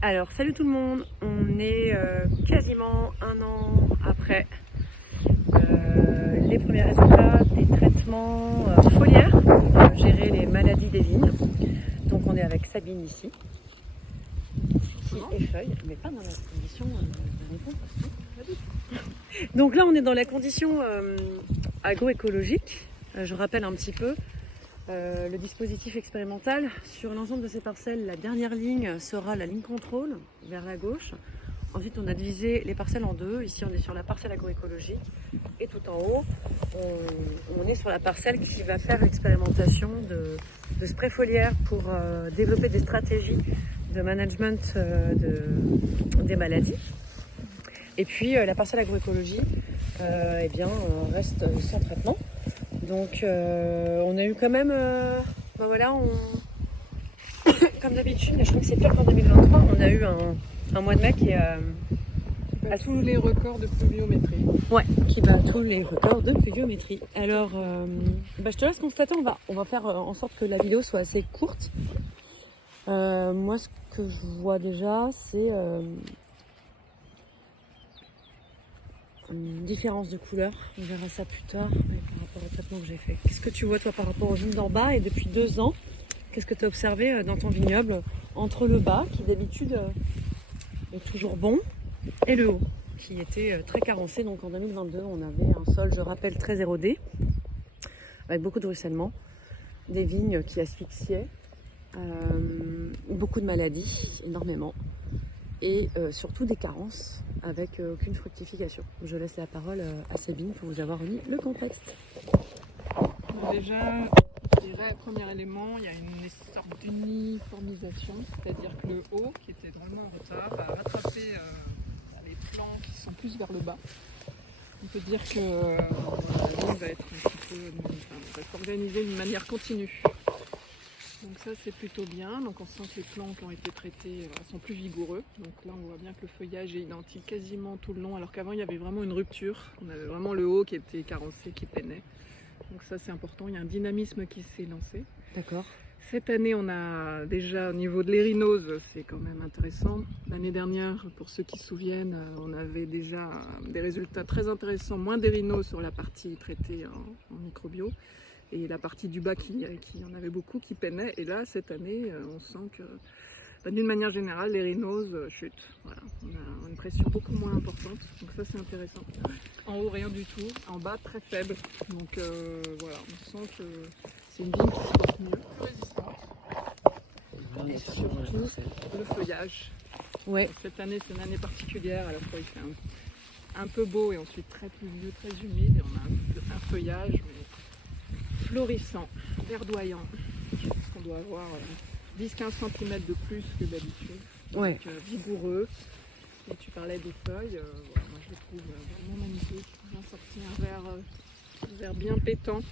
Alors, salut tout le monde, on est quasiment un an après les premiers résultats des traitements foliaires pour gérer les maladies des vignes. Donc on est avec Sabine ici, qui effeuille, mais pas dans la condition d'un compost. Donc là on est dans la condition agroécologique. Je rappelle un petit peu le dispositif expérimental. Sur l'ensemble de ces parcelles, la dernière ligne sera la ligne contrôle vers la gauche. Ensuite, on a divisé les parcelles en deux. Ici, on est sur la parcelle agroécologique. Et tout en haut, on est sur la parcelle qui va faire l'expérimentation de spray foliaire pour développer des stratégies de management des maladies. Et puis, la parcelle agroécologie reste sans traitement. Donc on a eu quand même, comme d'habitude, mais je crois que c'est pire qu'en 2023, on a eu un mois de mai qui a tous les records de pluviométrie. Ouais, qui bat tous les records de pluviométrie. Alors, je te laisse constater, on va faire en sorte que la vidéo soit assez courte. Moi, ce que je vois déjà, c'est une différence de couleur. On verra ça plus tard par rapport au traitement que j'ai fait. Qu'est-ce que tu vois toi par rapport aux vignes d'en bas et depuis 2 ans? Qu'est-ce que tu as observé dans ton vignoble entre le bas qui d'habitude est toujours bon et le haut qui était très carencé? Donc en 2022 on avait un sol, je rappelle, très érodé avec beaucoup de ruissellement, des vignes qui asphyxiaient, beaucoup de maladies, énormément, et surtout des carences avec aucune fructification. Je laisse la parole à Sabine pour vous avoir remis le contexte. Déjà, je dirais, premier élément, il y a une sorte d'uniformisation, c'est-à-dire que le haut, qui était drôlement en retard, va rattraper les plans qui sont plus vers le bas. On peut dire que la ligne va être un petit peu, va s'organiser d'une manière continue. Donc ça c'est plutôt bien, donc on sent que les plants qui ont été traités sont plus vigoureux. Donc là on voit bien que le feuillage est identique quasiment tout le long, alors qu'avant il y avait vraiment une rupture. On avait vraiment le haut qui était carencé, qui peinait. Donc ça c'est important, il y a un dynamisme qui s'est lancé. D'accord. Cette année on a déjà au niveau de l'érinose, c'est quand même intéressant. L'année dernière, pour ceux qui se souviennent, on avait déjà des résultats très intéressants, moins d'érinose sur la partie traitée en microbio. Et la partie du bas qui en avait beaucoup qui peinait. Et là, cette année, on sent que d'une manière générale, l'érinose chute. Voilà. On a une pression beaucoup moins importante. Donc ça, c'est intéressant. En haut, rien du tout. En bas, très faible. Donc voilà, on sent que c'est une vigne qui se porte mieux, plus résistante. Et surtout, le feuillage. Ouais. Cette année, c'est une année particulière. À la fois, il fait un peu beau et ensuite très pluvieux, très humide. Et on a un feuillage florissant, verdoyant. Je pense qu'on doit avoir 10-15 cm de plus que d'habitude. Ouais. Donc vigoureux. Et tu parlais des feuilles, moi je les trouve vraiment magnifiques. Bien sorti, un vert bien pétant.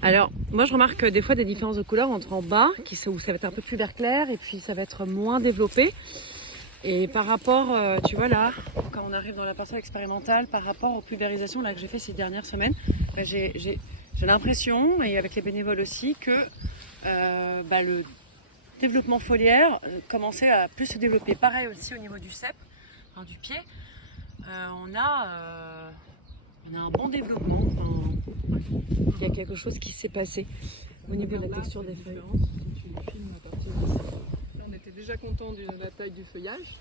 Alors, moi je remarque des fois des différences de couleur entre en bas, où ça va être un peu plus vert clair, et puis ça va être moins développé. Et par rapport, tu vois là, quand on arrive dans la parcelle expérimentale, par rapport aux pulvérisations là, que j'ai fait ces dernières semaines, j'ai l'impression, et avec les bénévoles aussi, que le développement foliaire commençait à plus se développer. Pareil aussi au niveau du cep, enfin, du pied. On a un bon développement. Il y a quelque chose qui s'est passé au niveau de la texture des feuilles. Tu filmes à partir de ça. Là, on était déjà content de la taille du feuillage.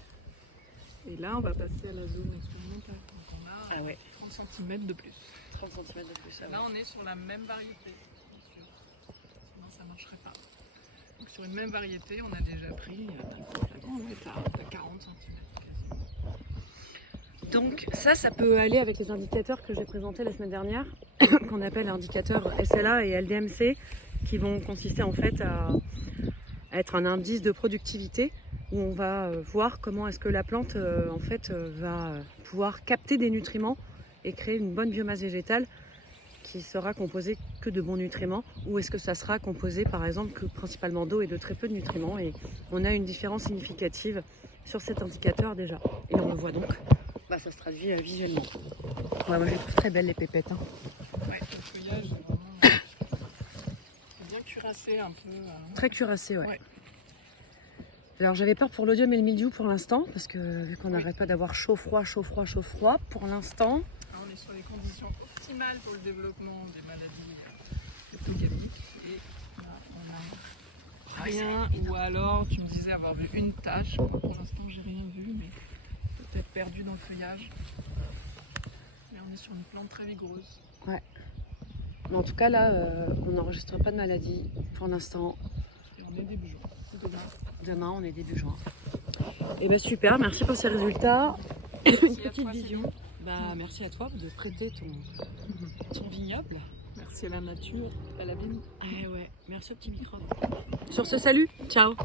Et là, on va passer à la zone expérimentale. Donc on a 30 cm de plus. 30 cm de plus. Là, on est sur la même variété, bien sûr. Sinon, ça ne marcherait pas. Donc, sur une même variété, on a déjà pris on est à 40 cm quasiment. Donc, ça peut aller avec les indicateurs que j'ai présentés la semaine dernière, qu'on appelle indicateurs SLA et LDMC, qui vont consister en fait à être un indice de productivité où on va voir comment est-ce que la plante va pouvoir capter des nutriments et créer une bonne biomasse végétale qui sera composée que de bons nutriments, ou est-ce que ça sera composé par exemple que principalement d'eau et de très peu de nutriments. Et on a une différence significative sur cet indicateur déjà, et on le voit donc, ça se traduit visuellement. Ouais, moi je les trouve très belles les pépettes. Ouais, le feuillage est vraiment bien cuirassé un peu. Très cuirassé, ouais. Alors j'avais peur pour l'odium et le mildiou pour l'instant, parce que vu qu'on n'arrête pas d'avoir chaud, froid, chaud, froid, chaud, froid, pour l'instant... Alors, on est sur les conditions optimales pour le développement des maladies cryptogamiques. Et là, on a rien. Ou alors, tu me disais avoir vu une tache. Moi, pour l'instant, j'ai rien vu, mais peut-être perdu dans le feuillage. Mais on est sur une plante très vigoureuse. Ouais. Mais en tout cas, là, on n'enregistre pas de maladie pour l'instant. Et on est début juin. Demain, on est début juin. Et bien super, merci pour ces résultats. Une petite vision. Bah, merci à toi de prêter ton vignoble. Merci à la nature, à la vigne. Ah ouais, merci au petit microbe. Sur ce, salut, ciao.